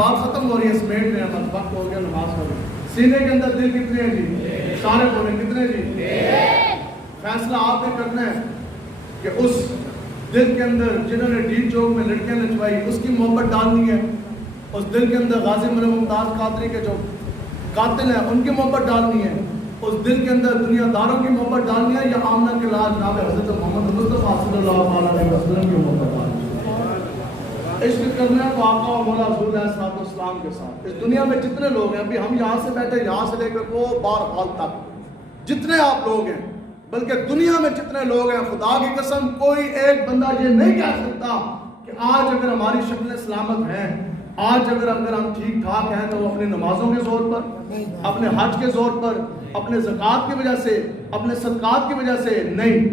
بات ختم ہو رہی ہے، سمیٹ رہے ہیں، بس وقت ہو گیا نماز کا۔ سینے کے اندر دل کتنے ہیں جی؟ سارے بولے کتنے جی؟ فیصلہ آپ نے کرنا ہے کہ اس دل کے اندر جنہوں نے ڈیپ چوک میں لڑکیاں نچوائی اس کی محبت ڈالنی ہے، اس دل کے اندر غازی مرحوم ممتاز قادری کے جو قاتل ہیں ان کی محبت ڈالنی ہے، اس دل کے اندر دنیا داروں کی محبت ڈالنی ہے، یا آمنہ کے لاج جناب حضرت محمد مصطفیٰ صلی اللہ علیہ وسلم کی محبت ڈالنی ہے۔ عشق کرنا ہے تو آقا و مولا حضور علیہ الصلوۃ والسلام کے ساتھ۔ اس دنیا میں جتنے لوگ ہیں، ابھی ہم یہاں سے بیٹھے، یہاں سے لے کر وہ بار حال تک جتنے آپ لوگ ہیں، بلکہ دنیا میں جتنے لوگ ہیں، خدا کی قسم کوئی ایک بندہ یہ نہیں کہہ سکتا کہ آج اگر ہماری شکلیں سلامت ہیں، آج اگر ہم ٹھیک ٹھاک ہیں، تو وہ اپنے نمازوں کے زور پر، اپنے حج کے زور پر، اپنے زکوٰۃ کی وجہ سے، اپنے صدقات کی وجہ سے نہیں۔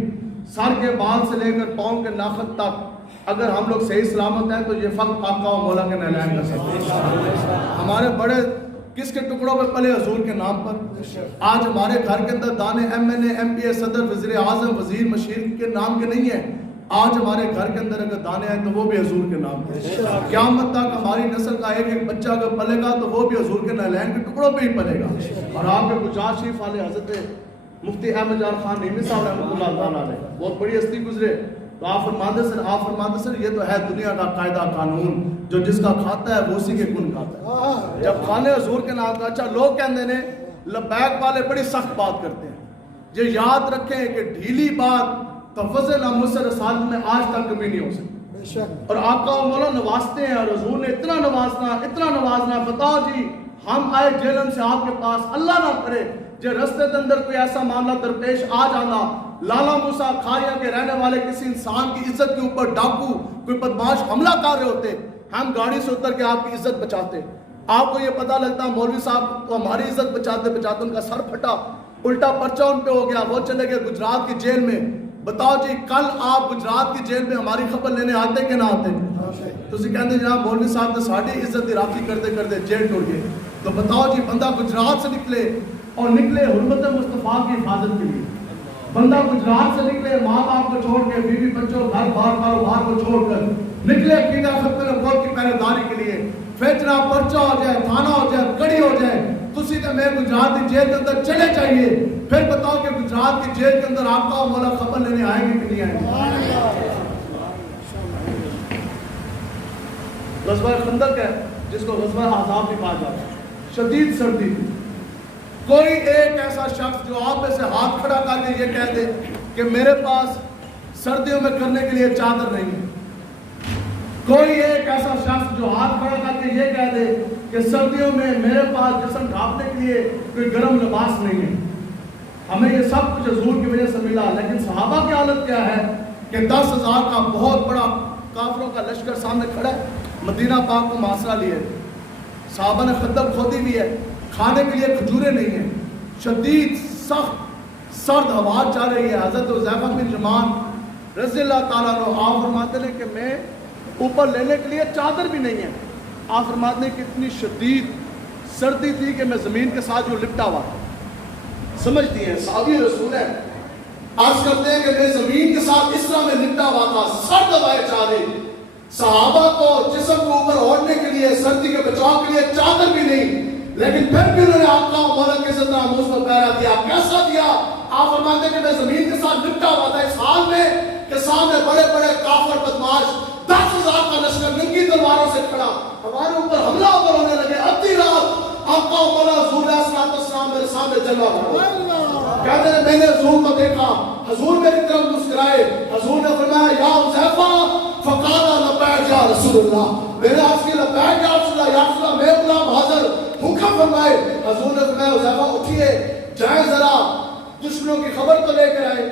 سر کے بال سے لے کر پاؤں کے ناخن تک اگر ہم لوگ صحیح سلامت ہیں تو یہ فقط آقا و مولا کے نعلین کا سبب ہے۔ ہمارے بڑے کس کے ٹکڑوں پہ پلے؟ حضور کے نام پر۔ آج ہمارے گھر کے اندر دانے ایم این اے، ایم پی اے، صدر، وزیر اعظم، وزیر، مشیر کے نام کے نہیں ہیں۔ آج ہمارے گھر کے اندر اگر دانے ہیں تو وہ بھی حضور کے نام پہ۔ قیامت تک ہماری نسل کا ایک ایک بچہ اگر پلے گا تو وہ بھی حضور کے نعلین کے ٹکڑوں پہ ہی پلے گا۔ اور آپ کے گجرات شریف والے حضرت مفتی احمد جان خان نیمی صاحب رحمۃ اللہ تعالیٰ علیہ بہت بڑی ہستی گزرے، تو آپ فرماتے سر یہ تو ہے دنیا کا قاعدہ قانون، جو جس کا کھاتا ہے وہ اسی کے گن کھاتا ہے۔ جب کھانے حضور کے نام کا، اچھا لوگ کہتے ہیں لبیک والے بڑی سخت بات کرتے ہیں، یہ یاد رکھیں کہ ڈھیلی بات تفضل ناموس رسالت میں آج تک کبھی نہیں ہو سکتی، اور آقا و مولا نوازتے ہیں، اور حضور نے اتنا نوازنا، بتاؤ جی ہم آئے جیلن سے آپ کے پاس، اللہ نہ کرے جو رستے کے اندر کوئی ایسا معاملہ درپیش آ جانا، لالا موسیٰ کھاریاں کے رہنے والے کسی انسان کی عزت کے اوپر ڈاکو کوئی بدماش حملہ کر رہے ہوتے، ہم گاڑی سے اتر کے آپ کی عزت بچاتے۔ آپ کو یہ پتہ لگتا مولوی صاحب تو ہماری عزت بچاتے ان کا سر پھٹا، الٹا پرچہ ان پہ ہو گیا، وہ چلے گئے گجرات کی جیل میں۔ بتاؤ جی کل آپ گجرات کی جیل میں ہماری خبر لینے آتے کہ نہ آتے؟ تو کہتے جناب مولوی صاحب نے ساری عزت راکھی کرتے جیل ٹوڑ گئے۔ تو بتاؤ جی بندہ گجرات سے نکلے اور نکلے حرمت مصطفیٰ کی حفاظت کے لیے، بندہ گجرات سے نکلے ماں باپ کو چھوڑ کے، بیوی بچوں گھر بار کاروبار کو چھوڑ کر نکلے عقیدہ ختم نبوت کی پہرے داری کے لیے، فیچنا پرچہ ہو جائے، تھانہ ہو جائے، کڑی ہو جائے، تسی تے میں گجرات کی جیل کے اندر چلے چاہیے، پھر بتاؤ کہ گجرات کی جیل کے اندر آقا و مولا خبر لینے آئیں گے کہ نہیں آئیں گے؟ غزوہ خندق ہے جس کو غزوہ احزاب بھی کہا جاتا ہے، شدید سردی تھی، کوئی ایک ایسا شخص جو آپ میں سے ہاتھ کھڑا کر کے یہ کہہ دے کہ میرے پاس سردیوں میں کرنے کے لیے چادر نہیں ہے، کوئی ایک ایسا شخص جو ہاتھ کھڑا کر کے یہ کہہ دے کہ سردیوں میں میرے پاس جسم ڈھانپنے کے لیے کوئی گرم لباس نہیں ہے۔ ہمیں یہ سب کچھ حضور کی وجہ سے ملا، لیکن صحابہ کی حالت کیا ہے کہ 10,000 کا بہت بڑا کافروں کا لشکر سامنے کھڑا ہے، مدینہ پاک کو محاصرہ لیے، صحابہ نے خندق کھودی بھی ہے، کھانے کے لیے کھجوریں نہیں ہیں، شدید سخت سرد ہوا چل رہی ہے۔ حضرت حذیفہ بن یمان رضی اللہ تعالیٰ عنہ آپ فرماتے ہیں کہ میں اوپر لینے کے لیے چادر بھی نہیں ہے، آپ فرماتے ہیں کہ اتنی شدید سردی تھی کہ میں زمین کے ساتھ جو لپٹا ہوا تھا، سمجھتی ہیں صحابی رسول ہے، عرض کرتے ہیں کہ میں زمین کے ساتھ اس طرح میں لپٹا ہوا تھا، سرد ہوائیں چل رہی، صحابہ کو جسم کو اوپر اوڑھنے کے لیے، سردی کے بچاؤ کے لیے چادر بھی نہیں، لیکن پھر بھی انہوں نے آقا و مولا کے عزت ناموس کو پہرا دیا۔ کیسا دیا؟ آپ فرماتے ہیں کہ میں زمین کے ساتھ لپٹا ہوا تھا اس حال میں کہ سامنے بڑے بڑے کافر بدماش 10,000 کا لشکر ننگی تلواروں سے کھڑا ہمارے اوپر حملہ ہونے لگے، ادھی رات آقا و مولا حضور علیہ الصلوۃ والسلام میرے سامنے جلوہ کرے، کہتے ہیں میں نے حضور کو دیکھا، حضور میری طرف مسکرائے، حضور نے فرمایا یا حذیفہ فقال لبیک یا رسول اللہ، میرے عرض کی لبیک یا رسول اللہ، یا رسول اللہ میں غلام حاضر، حکم فرمائے۔ حضور نے فرمایا حذیفہ اٹھیے جائیں ذرا دشمنوں کی خبر تو لے کر آئے۔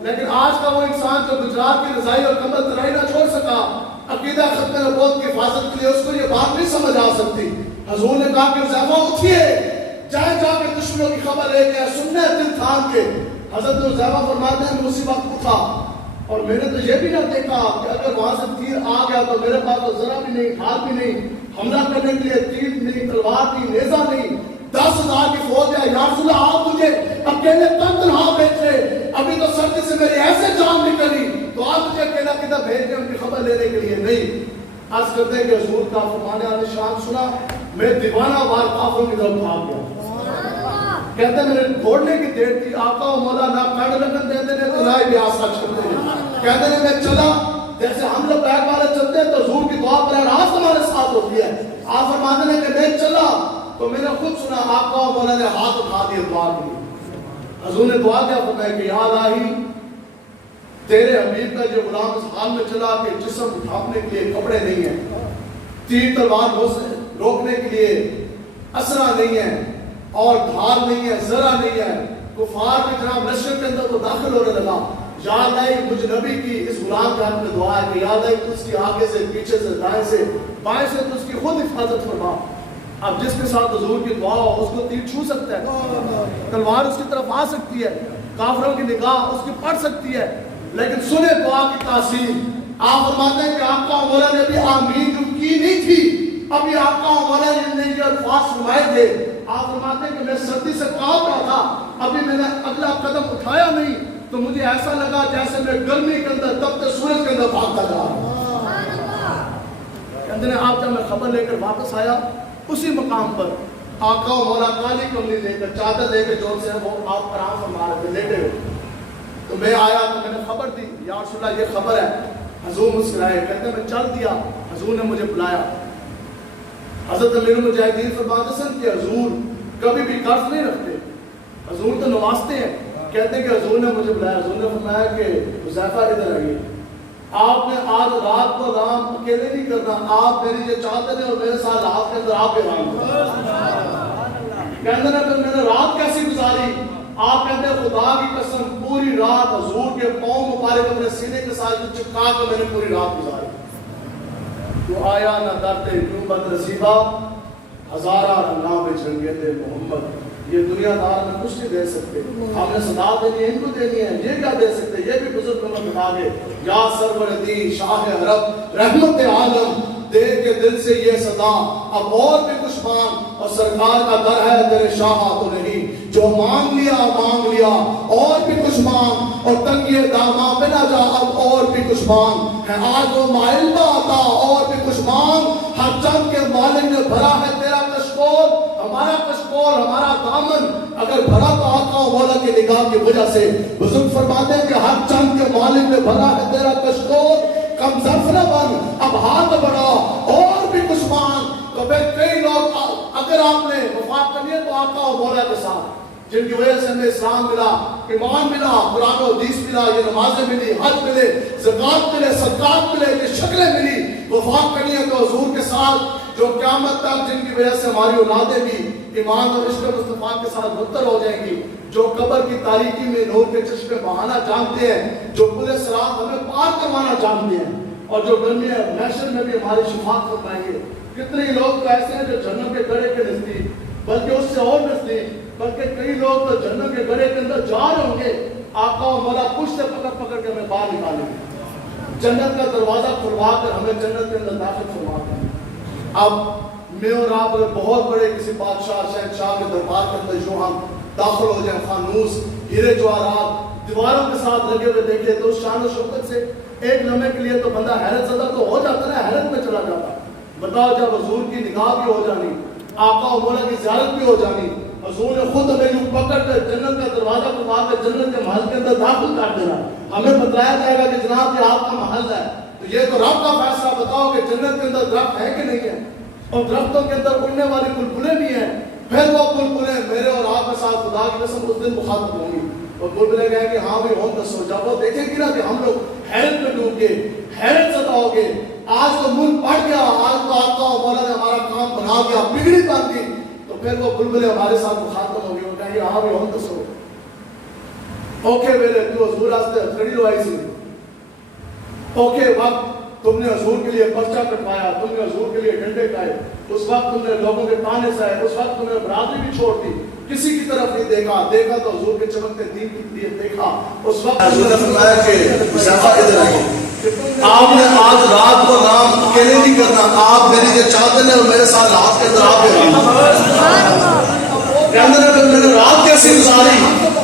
لیکن آج کا وہ انسان جو گجرات کی رضائی اور کمبل ترائی نہ چھوڑ سکا عقیدہ ختم نبوت کی حفاظت کے لیے، اس کو یہ بات نہیں سمجھ آ سکتی۔ حضور نے کہا کہ حذیفہ اٹھیے جائیں جا کے دشمنوں کی خبر لے کے سننے دل تھام کے۔ حضرت حذیفہ فرماتے ہیں میں اسی وقت اٹھا اور میں نے تو یہ بھی نہ دیکھا کہ اگر وہاں سے تیر آ گیا تو میرے پاس تو ذرا بھی نہیں، ہاتھ بھی نہیں، حملہ کرنے کے لیے تیر نہیں، تلوار نہیں، نیزہ نہیں، 10,000 کی فوج ہے، یا رسول اللہ آپ مجھے اکیلے تنہا بھیج رہے، ابھی تو سردی سے میری ایسے جان نکلی تو آپ مجھے اکیلا کدھر بھیج رہے ان کی خبر لینے کے لیے؟ نہیں، عرض کرتے ہیں کہ حضور کا فرمان عالی شان سنا، میں دیوانہ وار کافروں کی طرف بھاگ گیا. کہتے ہیں میرے دوڑنے کی دیر تھی، آقا و مولا نہ کڑ لگن دیتے ہیں تو نہ ہی بیاسا چھڑتے ہیں. کہتے ہیں میں چلا، جیسے ہم لوگ بیک والے چلتے ہیں تو حضور کی دعا پر راست ہمارے ساتھ ہوتی ہے. آپ فرماتے ہیں کہ میں چلا تو میں نے خود سنا آقا و مولا نے ہاتھ اٹھا دیے دعا کے لیے. حضور نے دعا کیا فرمایا کہ یا الہی تیرے حبیب کا جو غلام اس حال میں چلا کہ جسم ڈھانپنے کے لیے کپڑے نہیں ہیں، تیر تلوار روکنے کے لیے اسرا نہیں ہے، اور ڈھال نہیں ہے، زرہ نہیں ہے، کفار کے جناب لشکر کے اندر تو داخل ہونے لگا. یاد آئی مجھ نبی کی اس غلام کے حق میں دعا ہے کہ یاد آئی تو اس کی آگے سے، پیچھے سے، دائیں سے، بائیں سے تو اس کی خود حفاظت فرما. اب جس کے ساتھ حضور کی دعا ہو اس کو تیر چھو سکتا ہے، تلوار اس کی طرف آ سکتی ہے، کافروں کی نگاہ اس کی پڑ سکتی ہے، لیکن سنے دعا کی تاثیر. آپ فرماتے ہیں کہ آقا و مولا نے بھی آمین جو کی نہیں تھی، ابھی آقا و مولا نے یہ الفاظ فرمائے تھے. آپ فرماتے ہیں کہ میں سردی سے کانپ رہا تھا، ابھی میں نے اگلا قدم اٹھایا نہیں تو مجھے ایسا لگا جیسے میں گرمی کے اندر تپتے سورج کے اندر بھاگتا جا رہا ہوں. کہتے ہیں آپ جب میں خبر لے کر واپس آیا اسی مقام پر آقا و مولا کالی کملی لے کر چادر لے کے جوڑ سے وہ آپ آرام فرما رہے تھے لیٹے ہوئے. تو میں آیا تو میں نے خبر دی یا رسول اللہ یہ خبر ہے. حضور مسکرائے، کہتے ہیں میں چل دیا. حضور نے مجھے بلایا. حضرت امیر المجاہدین فرماتے ہیں کہ حضور کبھی بھی قرض نہیں رکھتے، حضور تو نوازتے ہیں. کہتے ہیں کہ حضور نے مجھے بلایا. حضور نے فرمایا کہ حذیفہ ادھر آئیے، آپ نے آج رات کو رام اکیلے نہیں کرنا، آپ میری یہ چاہتے ہیں اور میرے ساتھ رات کے اندر آپ بھی رام کرنا. کہتے ہیں کہ میں نے رات کیسی گزاری؟ آپ کہتے ہیں خدا کی قسم پوری رات حضور کے پاؤں مبارک اپنے سینے کے ساتھ چپکا کر میں نے پوری رات گزاری. تو آیا نہ درتے کیوں بد نصیبہ، ہزارہ نام جنگیت محمد. یہ دنیا دار میں کچھ نہیں دے سکتے، ہم نے صدا دینی ہے، ان کو دینی ہے، یہ کیا دے سکتے؟ یہ بھی بزرگ میں بتا دے. یا سرور دین شاہ عرب رحمت عالم دے کے دل سے یہ صدا، اب اور بھی کچھ مانگ، اور سرکار کا در ہے تیرے شاہ تو نہیں، جو مانگ لیا اور بھی کچھ مانگ، اور تنگی داماں پہ نہ جا اب اور بھی کچھ مانگ. ہے آج وہ مائل نہ آتا اور بھی کچھ مانگ، ہر چند کے مالک نے بھرا ہے تیرا کشکول، ہمارا کشکول ہمارا دامن اگر بھرا تو آقا و مولا کی نگاہ کی وجہ سے. بزرگ فرماتے ہیں کہ ہر چند کے مالک نے بھرا ہے تیرا کشکول، کم ظرف نہ بن اب ہاتھ بڑھا اور بھی کچھ مانگ. تو پھر کئی لوگ اگر آپ نے وفا کرنی ہے تو آقا و مولا کے ساتھ جن کی وجہ سے ہمیں اسلام ملا، ایمان ملا، قرآن و حدیث ملا، یہ نمازیں ملی، حج ملے، زکات ملے، صدقات ملے، یہ شکلیں ملی. وفا کرنی ہے تو حضور کے ساتھ جو قیامت تک جن کی وجہ سے ہماری اولادیں بھی ایمان اور عشق مصطفیٰ کے ساتھ متر ہو جائیں گی، جو قبر کی تاریکی میں نور کے چشمے بہانا جانتے ہیں، جو پل صراط ہمیں پار کروانا جانتے ہیں، اور جو گرمی محشر میں بھی ہماری شفاعت فرمائیں گے. کتنے لوگ تو ایسے ہیں جو جہنم کے گڑھے کے نزدیک، بلکہ اس سے اور نزدیک، بلکہ کئی لوگ تو جہنم کے گڑھے کے اندر جا رہے ہوں گے، آقا و مولا کچھ سے پکڑ پکڑ کے ہمیں باہر نکالیں گے، جنت کا دروازہ کھلوا کر ہمیں جنت کے اندر داخل فرما دیں. اب میں اور آپ اگر بہت بڑے کسی بادشاہ شہنشاہ کے دربار کے اندر جو ہم داخل ہو جائیں، فانوس ہیرے جواہرات دیواروں کے ساتھ لگے ہوئے دیکھے تو اس شان و شوکت سے ایک لمحے کے لیے تو بندہ حیرت زدہ تو ہو جاتا ہے، حیرت میں چلا جاتا. بتاؤ جب حضور کی نگاہ بھی ہو جانی، آقا و مولا کی زیارت بھی ہو جانی، حضور نے خود ہمیں یوں پکڑ کر جنت کا دروازہ کھلوا کر جنت کے محل کے اندر داخل کر دینا، ہمیں بتایا جائے گا کہ جناب یہ آپ کا محل ہے. تو یہ تو رب کا فیصلہ. بتاؤ کہ جنت کے اندر درخت ہے کہ نہیں ہے، اور درختوں کے اندر اڑنے والی بلبلیں بھی ہیں. پھر وہ بلبلیں میرے اور آپ کے ساتھ خدا کی قسم اس دن مخاطب ہوں گی. اور بلبلیں کہیں کہ ہاں بھی ہوں تو سو جا. وہ دیکھیں گی نا کہ ہم لوگ حیرت میں ڈوب گئے، حیرت زدہ ہو گئے. آج تو ملک پڑ گیا، آج تو آقا و مولا نے ہمارا کام بنا دیا، بگڑی بن گئی. تو پھر وہ بلبلیں ہمارے ساتھ مخاطب ہوں گی. وہ کہیں گے ہاں بھی ہوں تو سو. اوکے ویلے تو حضور راستے کھڑی لو آئی سی. اوکے وقت تم نے حضور کے لیے پرچہ کٹوایا، تم نے حضور کے لیے ڈنڈے کھائے، اس وقت تم نے لوگوں کے تانے سہے، اس وقت تم نے برادری بھی چھوڑ دی، کسی کی طرف نہیں دیکھا تو حضور کے چمکتے دین کی طرف دیکھا. اس وقت حضور نے فرمایا کہ حذیفہ ادھر آئیے، آپ نے آج رات کو نام اکیلے نہیں کرنا، آپ میری یہ چادر ہیں اور میرے ساتھ رات کے اندر آپ میں نے رات کیسی گزاری.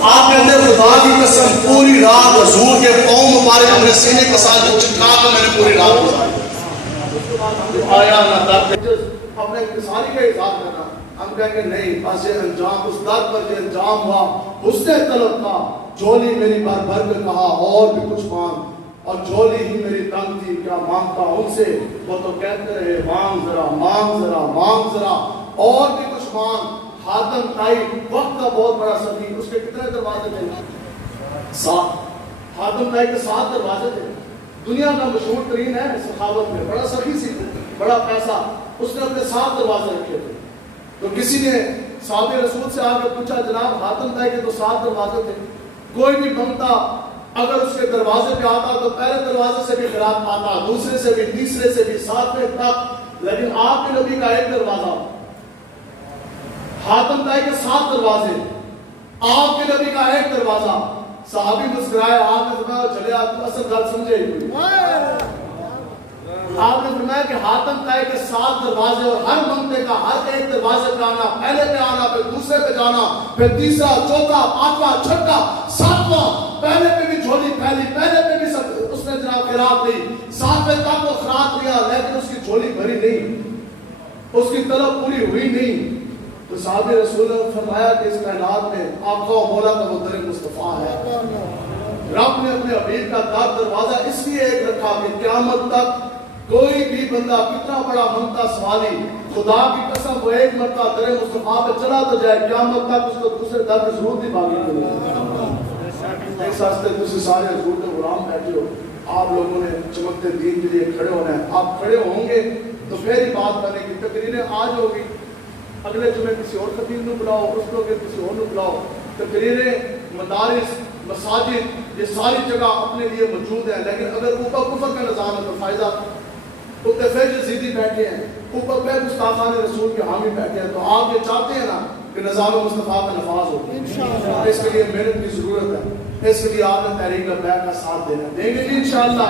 آپ کہتے ہیں خدا کی قسم پوری رات حضور کے پاؤں مبارک اپنے سینے کے ساتھ چپکا کر میں نے پوری رات گزاری. آیا نہ در اپنے انکساری کا اظہار کرنا. ہم کہیں گے نہیں بس یہ انجام اس در پر جو انجام ہوا حسن طلب کا. جھولی میری بھر بھر کے کہا اور بھی کچھ مانگ اور جھولی ہی میری تنگ تھی کیا مانگتا ان سے. وہ تو کہتے رہے مانگ ذرا مانگ ذرا مانگ ذرا اور بھی کچھ مانگ. حاتم طائی وقت کا بہت بڑا سخی. اس کے کتنے دروازے تھے؟ 7. حاتم طائی کے 7 دروازے تھے. دنیا کا مشہور ترین ہے سخاوت میں, بڑا سخی سی, بڑا پیسہ. اس نے اپنے 7 دروازے رکھے تھے. تو کسی نے صحابہ رسول سے آ کر پوچھا جناب حاتم طائی کے تو 7 دروازے تھے, کوئی بھی بنتا اگر اس کے دروازے پہ آتا تو پہلے دروازے سے بھی خیرات پاتا, دوسرے سے بھی, تیسرے سے بھی, 7ویں تک. لیکن آپ کے نبی کا ایک دروازہ, حاتم طائی کے 7 دروازے, آپ کے نبی کا ایک دروازہ. صحابی مسکرائے, آپ نے فرمایا چلے آپ کو اصل بات سمجھے. آپ نے فرمایا کہ حاتم طائی کے 7 دروازے اور ہر منگتے کا ہر ایک دروازے پہ آنا, پہلے پہ آنا, پھر دوسرے پہ جانا, پھر تیسرا, چوتھا, 5واں, 6واں, 7واں. پہلے پہ بھی جھولی پھیلی, پہلے پہ بھی سب اس نے جناب خیرات لی, 7ویں تک وہ خیرات لیا, لیکن اس کی جھولی بھری نہیں, اس کی طلب پوری ہوئی نہیں. تو صحابہ رسول نے فرمایا کہ اس کائنات میں آقا و مولا کا وہ در مصطفیٰ ہے. رب نے اپنے حبیب کا دروازہ اس لیے ایک رکھا کہ قیامت تک کوئی بھی بندہ کتنا بڑا منتا سوالی, خدا کی قسم وہ ایک مرتبہ در مصطفیٰ پہ چلا تو جائے, قیامت تک اس کو دوسرے در کی ضرورت نہیں باقی نہیں. ایک ساتھ تسی سارے حضور کے غلام بیٹھے ہو, آپ لوگوں نے چمکتے دین کے لیے کھڑے ہونا ہے. آپ کھڑے ہوں گے تو پھر ہی بات کرنے کی تقریریں آج ہوگی, اگلے جمعے کسی اور خطیب نے بلاؤ, اس کو کسی اور نے بلاؤ. تقریریں, مدارس, مساجد, یہ ساری جگہ اپنے لیے موجود ہیں. لیکن اگر اوپر کفر کا نظام ہے تو فائدہ, اوپر پھر یزیدی بیٹھے ہیں, اوپر پھر گستاخان رسول کے حامی بیٹھے ہیں. تو آپ یہ چاہتے ہیں نا کہ نظام مصطفیٰ کا نفاذ ہو, اس کے لیے محنت کی ضرورت ہے. اس کے لیے آپ نے تحریک لبیک کا ساتھ دینا ہے. دیں گے جی انشاءاللہ.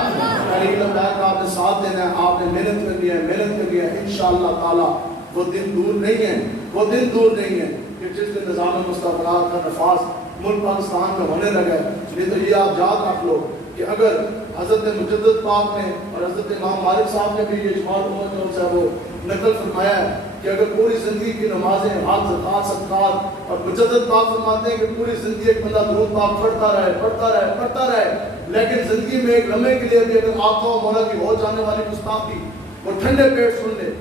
تحریک لبیک کا آپ نے ساتھ دینا ہے, آپ نے محنت کرنی ہے, محنت کرنی ہے. انشاءاللہ تعالی وہ دن دور نہیں ہے, وہ دن دور نہیں ہے کہ جس دن نظام مصطفیٰ کا نفاذ ملک پاکستان میں ہونے لگا ہے. نہیں تو یہ آپ یاد رکھ لو کہ اگر حضرت مجدد پاک نے اور حضرت امام مالک صاحب نے بھی یہ اجماع امت سے وہ نقل فرمایا ہے کہ اگر پوری زندگی کی نمازیں, حج, زکات, صدقات, اور مجدد پاک فرماتے ہیں کہ پوری زندگی ایک بندہ درود پاک پڑھتا رہے, پڑھتا رہے, پڑھتا رہے, لیکن زندگی میں ایک لمحے کے لیے بھی اگر آقا و مولا کی ہو جانے والی گستاخی وہ ٹھنڈے پیٹ سن لے,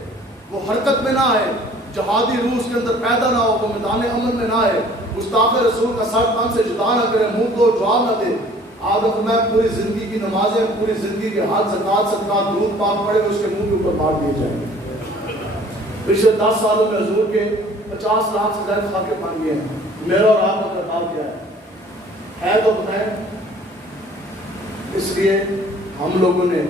وہ حرکت میں نہ آئے, جہادی روح اس کے اندر پیدا نہ ہو, وہ میدان عمل میں نہ آئے, گستاخ رسول کا سر تن سے جدا نہ کرے, منہ کو جواب نہ دے, آپ میں پوری زندگی کی نمازیں, پوری زندگی کے حج, زکات, صدقات, درود پاک پڑھے اس کے منہ کے اوپر مار دیے جائیں گے. پچھلے 10 سالوں میں حضور کے 50 لاکھ سے زیادہ خاکے بن گئے ہیں. میرا اور آپ کا کردار کیا ہے تو بتائیں. اس لیے ہم لوگوں نے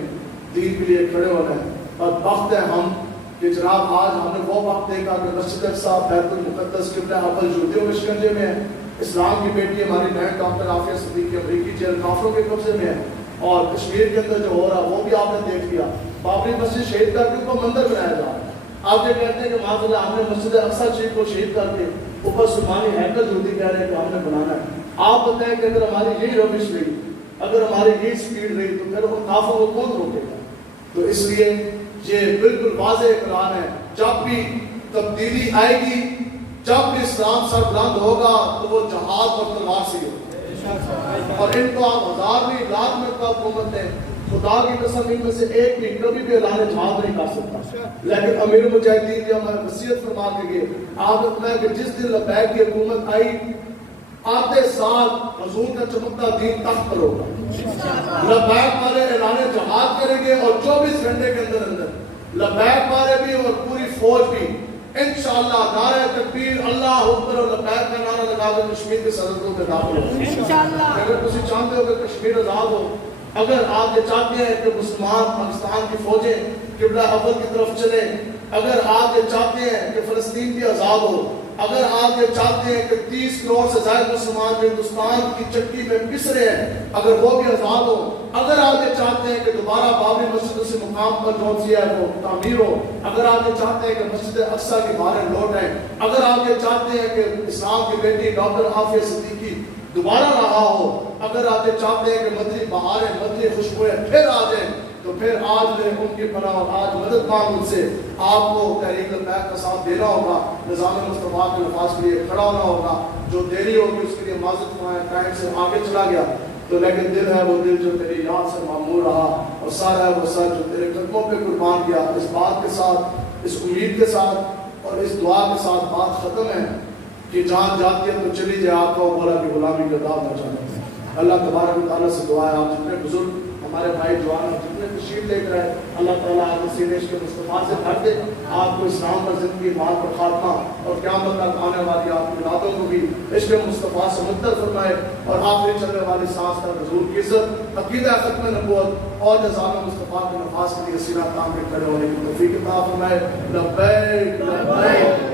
دین کے لیے کھڑے ہونا ہے, اور وقت ہے ہم کہ جناب آج ہم نے وہ وقت دیکھا کہ مسجد اقصی, بیت المقدس, قبلہ اول یہودیوں کے شکنجے میں ہے, اسلام کی بیٹی ہماری بہن ڈاکٹر عافیہ صدیقی امریکی جیل کافروں کے قبضے میں ہے, اور کشمیر کے اندر جو ہو رہا وہ بھی آپ نے دیکھ لیا. بابری مسجد شہید کر کے اس کو مندر بنایا جا رہا ہے. آپ یہ کہتے ہیں کہ معاذ اللہ ہم نے مسجد اقصی شریف کو شہید کر کے اوپر سلمانی ہیکل یہودی کہہ رہے ہیں کہ ہم نے بنانا ہے. آپ بتائیں کہ اگر ہماری یہی روش رہی, اگر ہماری یہی سپیڈ رہی تو پھر ان کافروں کو کون روکے گا؟ تو اس لیے یہ بالکل واضح اعلان ہے, جب بھی تبدیلی آئے گی, جب بھی اسلام سر بلند ہوگا تو وہ جہاد اور تلوار سے ہوگا. اور ان کو آپ 1000 نہیں لاکھ مرتبہ حکومت ہے, خدا کی قسم ان میں سے ایک بھی کبھی بھی اعلان جہاد نہیں کر سکتا. لیکن امیر مجاہدین نے ہمیں وصیت فرما کے گئے, آپ نے کہ جس دن لبیک کی حکومت آئی آتے سال حضور کا چمکتا دین تخت پر ہوگا. لبیک والے اعلان جہاد کریں گے, اور 24 گھنٹے کے اندر اندر لبیک والے بھی اور پوری فوج بھی انشاءاللہ نعرہ تکبیر, اللہ اکبر اور لبیک کا نعرہ لگا کر کشمیر کے سرحدوں میں داخل ہوگا انشاءاللہ. اگر تسی چاہتے ہو کہ کشمیر آزاد ہو, اگر آپ یہ چاہتے ہیں کہ مسلمان پاکستان کی فوجیں قبلہ اول کی طرف چلیں, اگر آپ یہ چاہتے ہیں کہ فلسطین بھی آزاد ہو, اگر آپ یہ چاہتے ہیں کہ 30 کروڑ سے زائد مسلمان جو ہندوستان کی چکی میں پس رہے ہیں اگر وہ بھی آزاد ہو, اگر آپ یہ چاہتے ہیں کہ دوبارہ بابری مسجد اسی مقام پر جو سی ہے وہ تعمیر ہو, اگر آپ یہ چاہتے ہیں کہ مسجد اقصی کی باریں لوٹ آئیں, اگر آپ یہ چاہتے ہیں کہ اسلام کی بیٹی ڈاکٹر عافیہ صدیقی دوبارہ رہا ہو, اگر آپ یہ چاہتے ہیں کہ مدنی بہاریں, مدنی خوشبوئیں پھر آ جائیں, تو پھر آج لے ان کی پناہ اور آج مدد مانگ ان سے. آپ کو تحریک البیت کا ساتھ دینا ہوگا, نظام مصطفیٰ کے نفاذ کے لیے کھڑا ہونا ہوگا. جو دیری ہوگی اس کے لیے معذرت فرمائیں, ٹائم سے آگے چلا گیا تو لیکن دل ہے وہ دل جو تیری یاد سے معمور رہا, اور سر ہے وہ سر جو تیرے قدموں پہ قربان کیا. اس بات کے ساتھ, اس امید کے ساتھ اور اس دعا کے ساتھ بات ختم ہے کہ جان جاتی ہے تو چلی جائے, آپ کو بولا کہ غلامی کا داغ نہ چاہتے ہیں. اللہ تبارک و تعالیٰ سے دعا ہے آپ جتنے بزرگ ہمارے بھائی جوان ہیں, جتنے تشریف لے کر آئے, اللہ تعالیٰ آپ کو سینے کے مصطفیٰ سے بھر دے, آپ کو اسلام پر زندگی, مال پر خاتمہ اور قیامت تک آنے والی آپ کی اولادوں کو بھی عشق مصطفیٰ سے مدد فرمائے, اور آخری چلنے والی سانس تک حضور کی عزت, عقیدہ ختم نبوت اور نظام مصطفیٰ کے نفاذ کے لیے سینہ تام کھڑے ہونے کی توفیق عطا فرمائے. لبیک لبیک